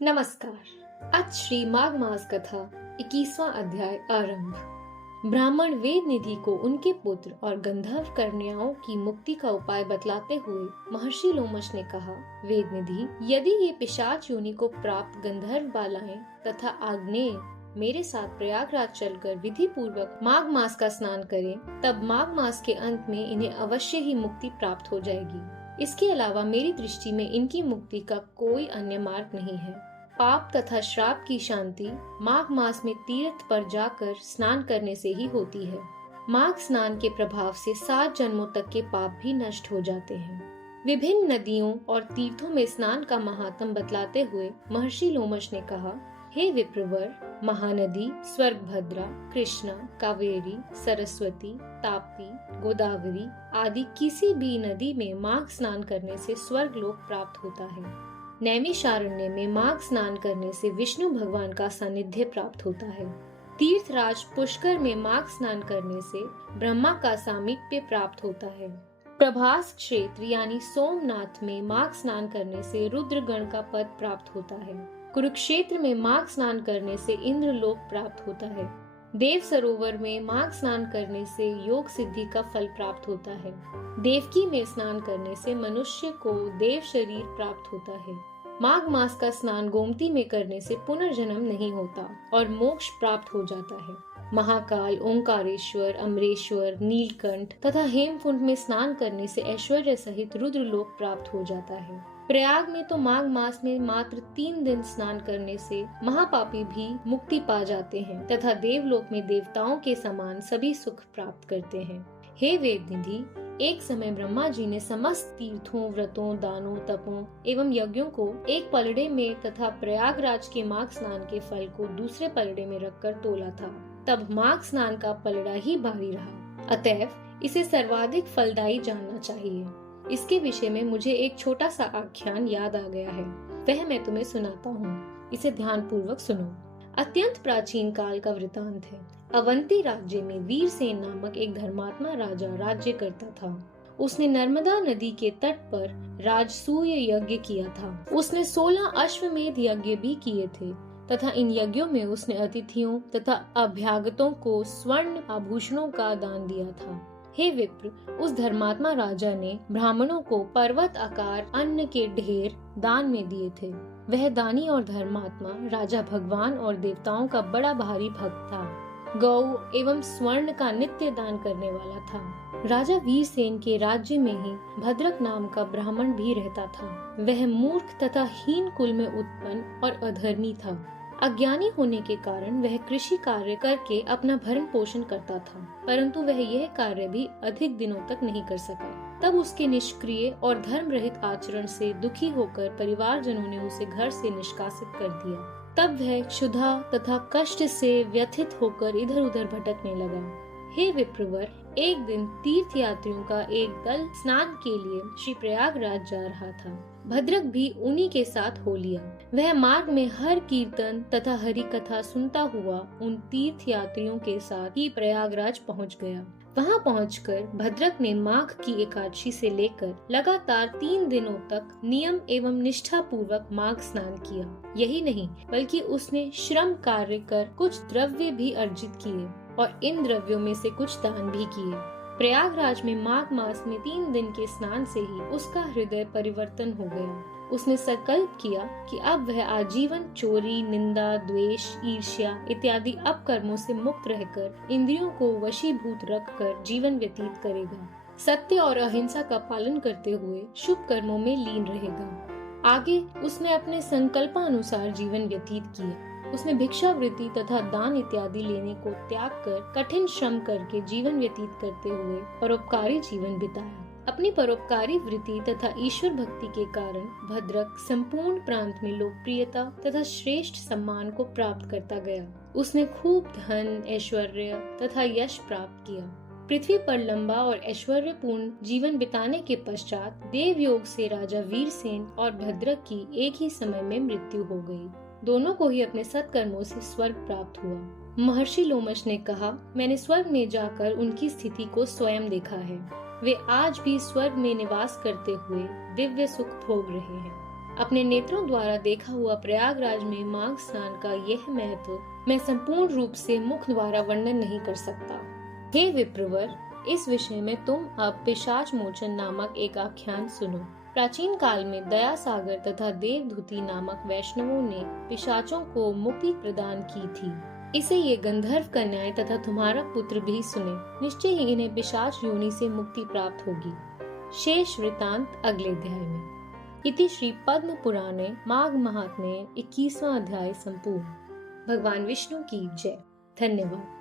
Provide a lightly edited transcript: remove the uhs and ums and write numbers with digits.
नमस्कार। आज श्री माघ मास कथा 21वां अध्याय आरंभ। ब्राह्मण वेद निधि को उनके पुत्र और गंधर्व कन्याओं की मुक्ति का उपाय बतलाते हुए महर्षि लोमश ने कहा, वेद निधि, यदि ये पिशाच योनि को प्राप्त गंधर्व बालाएं तथा आग्नेय मेरे साथ प्रयागराज चलकर विधि पूर्वक माघ मास का स्नान करें, तब माघ मास के अंत में इन्हें अवश्य ही मुक्ति प्राप्त हो जाएगी। इसके अलावा मेरी दृष्टि में इनकी मुक्ति का कोई अन्य मार्ग नहीं है। पाप तथा श्राप की शांति माघ मास में तीर्थ पर जाकर स्नान करने से ही होती है। माघ स्नान के प्रभाव से 7 जन्मों तक के पाप भी नष्ट हो जाते हैं। विभिन्न नदियों और तीर्थों में स्नान का महात्म बतलाते हुए महर्षि लोमश ने कहा, हे विप्रवर, महानदी स्वर्गभद्रा, कृष्णा, कावेरी, सरस्वती, ताप्ती, गोदावरी आदि किसी भी नदी में माघ स्नान करने से स्वर्ग लोक प्राप्त होता है। नैमिषारण्य में माघ स्नान करने से विष्णु भगवान का सानिध्य प्राप्त होता है। तीर्थराज पुष्कर में माघ स्नान करने से ब्रह्मा का सामीप्य प्राप्त होता है। प्रभास क्षेत्र यानी सोमनाथ में माघ स्नान करने से रुद्रगण का पद प्राप्त होता है। कुरुक्षेत्र में माघ स्नान करने से इंद्रलोक प्राप्त होता है। देव सरोवर में माघ स्नान करने से योग सिद्धि का फल प्राप्त होता है। देवकी में स्नान करने से मनुष्य को देव शरीर प्राप्त होता है। माघ मास का स्नान गोमती में करने से पुनर्जन्म नहीं होता और मोक्ष प्राप्त हो जाता है। महाकाल, ओंकारेश्वर, अमरेश्वर, नीलकंठ तथा हेमकुंड में स्नान करने से ऐश्वर्य सहित रुद्रलोक प्राप्त हो जाता है। प्रयाग में तो माघ मास में मात्र 3 दिन स्नान करने से महापापी भी मुक्ति पा जाते हैं तथा देवलोक में देवताओं के समान सभी सुख प्राप्त करते हैं। हे वेद निधि, एक समय ब्रह्मा जी ने समस्त तीर्थों, व्रतों, दानों, तपों एवं यज्ञों को एक पलड़े में तथा प्रयागराज के माघ स्नान के फल को दूसरे पलड़े में रखकर तोला था। तब माघ स्नान का पलड़ा ही भारी रहा, अतएव इसे सर्वाधिक फलदायी जानना चाहिए। इसके विषय में मुझे एक छोटा सा आख्यान याद आ गया है, वह मैं तुम्हें सुनाता हूँ। इसे ध्यान पूर्वक सुनो। अत्यंत प्राचीन काल का वृतांत है। अवंती राज्य में वीरसेन नामक एक धर्मात्मा राजा राज्य करता था। उसने नर्मदा नदी के तट पर राजसूय यज्ञ किया था। उसने 16 अश्वमेध यज्ञ भी किए थे तथा इन यज्ञों में उसने अतिथियों तथा अभ्यागतों को स्वर्ण आभूषणों का दान दिया था। हे विप्र, उस धर्मात्मा राजा ने ब्राह्मणों को पर्वत आकार अन्न के ढेर दान में दिए थे। वह दानी और धर्मात्मा राजा भगवान और देवताओं का बड़ा भारी भक्त था। गौ एवं स्वर्ण का नित्य दान करने वाला था। राजा वीरसेन के राज्य में ही भद्रक नाम का ब्राह्मण भी रहता था। वह मूर्ख तथा हीन कुल में उत्पन्न और अधर्मी था। अज्ञानी होने के कारण वह कृषि कार्य करके अपना भरण पोषण करता था, परंतु वह यह कार्य भी अधिक दिनों तक नहीं कर सका। तब उसके निष्क्रिय और धर्म रहित आचरण से दुखी होकर परिवारजनों ने उसे घर से निष्कासित कर दिया। तब वह क्षुधा तथा कष्ट से व्यथित होकर इधर उधर भटकने लगा। हे विप्रवर, एक दिन तीर्थ यात्रियों का एक दल स्नान के लिए श्री प्रयागराज जा रहा था। भद्रक भी उन्हीं के साथ हो लिया। वह मार्ग में हर कीर्तन तथा हरि कथा सुनता हुआ उन तीर्थ यात्रियों के साथ ही प्रयागराज पहुंच गया। वहां पहुंचकर भद्रक ने माघ की एकादशी से लेकर लगातार 3 दिनों तक नियम एवं निष्ठा पूर्वक माघ स्नान किया। यही नहीं, बल्कि उसने श्रम कार्य कर कुछ द्रव्य भी अर्जित किए और इन द्रव्यों में से कुछ दान भी किए। प्रयागराज में माघ मास में 3 दिन के स्नान से ही उसका हृदय परिवर्तन हो गया। उसने संकल्प किया कि अब वह आजीवन चोरी, निंदा, द्वेष, ईर्ष्या इत्यादि अपकर्मों से मुक्त रहकर इंद्रियों को वशीभूत रखकर जीवन व्यतीत करेगा। सत्य और अहिंसा का पालन करते हुए शुभ कर्मों में लीन रहेगा। आगे उसने अपने संकल्पानुसार जीवन व्यतीत किया। उसने भिक्षावृत्ति तथा दान इत्यादि लेने को त्याग कर कठिन श्रम करके जीवन व्यतीत करते हुए परोपकारी जीवन बिताया। अपनी परोपकारी वृत्ति तथा ईश्वर भक्ति के कारण भद्रक संपूर्ण प्रांत में लोकप्रियता तथा श्रेष्ठ सम्मान को प्राप्त करता गया। उसने खूब धन, ऐश्वर्य तथा यश प्राप्त किया। पृथ्वी पर लंबा और ऐश्वर्यपूर्ण जीवन बिताने के पश्चात देवयोग से राजा वीरसेन और भद्रक की एक ही समय में मृत्यु हो गई। दोनों को ही अपने सत्कर्मों से स्वर्ग प्राप्त हुआ। महर्षि लोमश ने कहा, मैंने स्वर्ग में जाकर उनकी स्थिति को स्वयं देखा है। वे आज भी स्वर्ग में निवास करते हुए दिव्य सुख भोग रहे हैं। अपने नेत्रों द्वारा देखा हुआ प्रयागराज में माघ स्नान का यह महत्व मैं संपूर्ण रूप से मुख द्वारा वर्णन नहीं कर सकता। हे विप्रवर, इस विषय में तुम अब पिशाच मोचन नामक एक आख्यान सुनो। प्राचीन काल में दया सागर तथा देवधुति नामक वैष्णवों ने पिशाचों को मुक्ति प्रदान की थी। इसे ये गंधर्व कन्याएं तथा तुम्हारा पुत्र भी सुने। निश्चय ही इन्हें पिशाच योनि से मुक्ति प्राप्त होगी। शेष वृतांत अगले अध्याय में। इति श्री पद्म पुराणे माघ महात्म्ये 21वां अध्याय संपूर्ण। भगवान विष्णु की जय। धन्यवाद।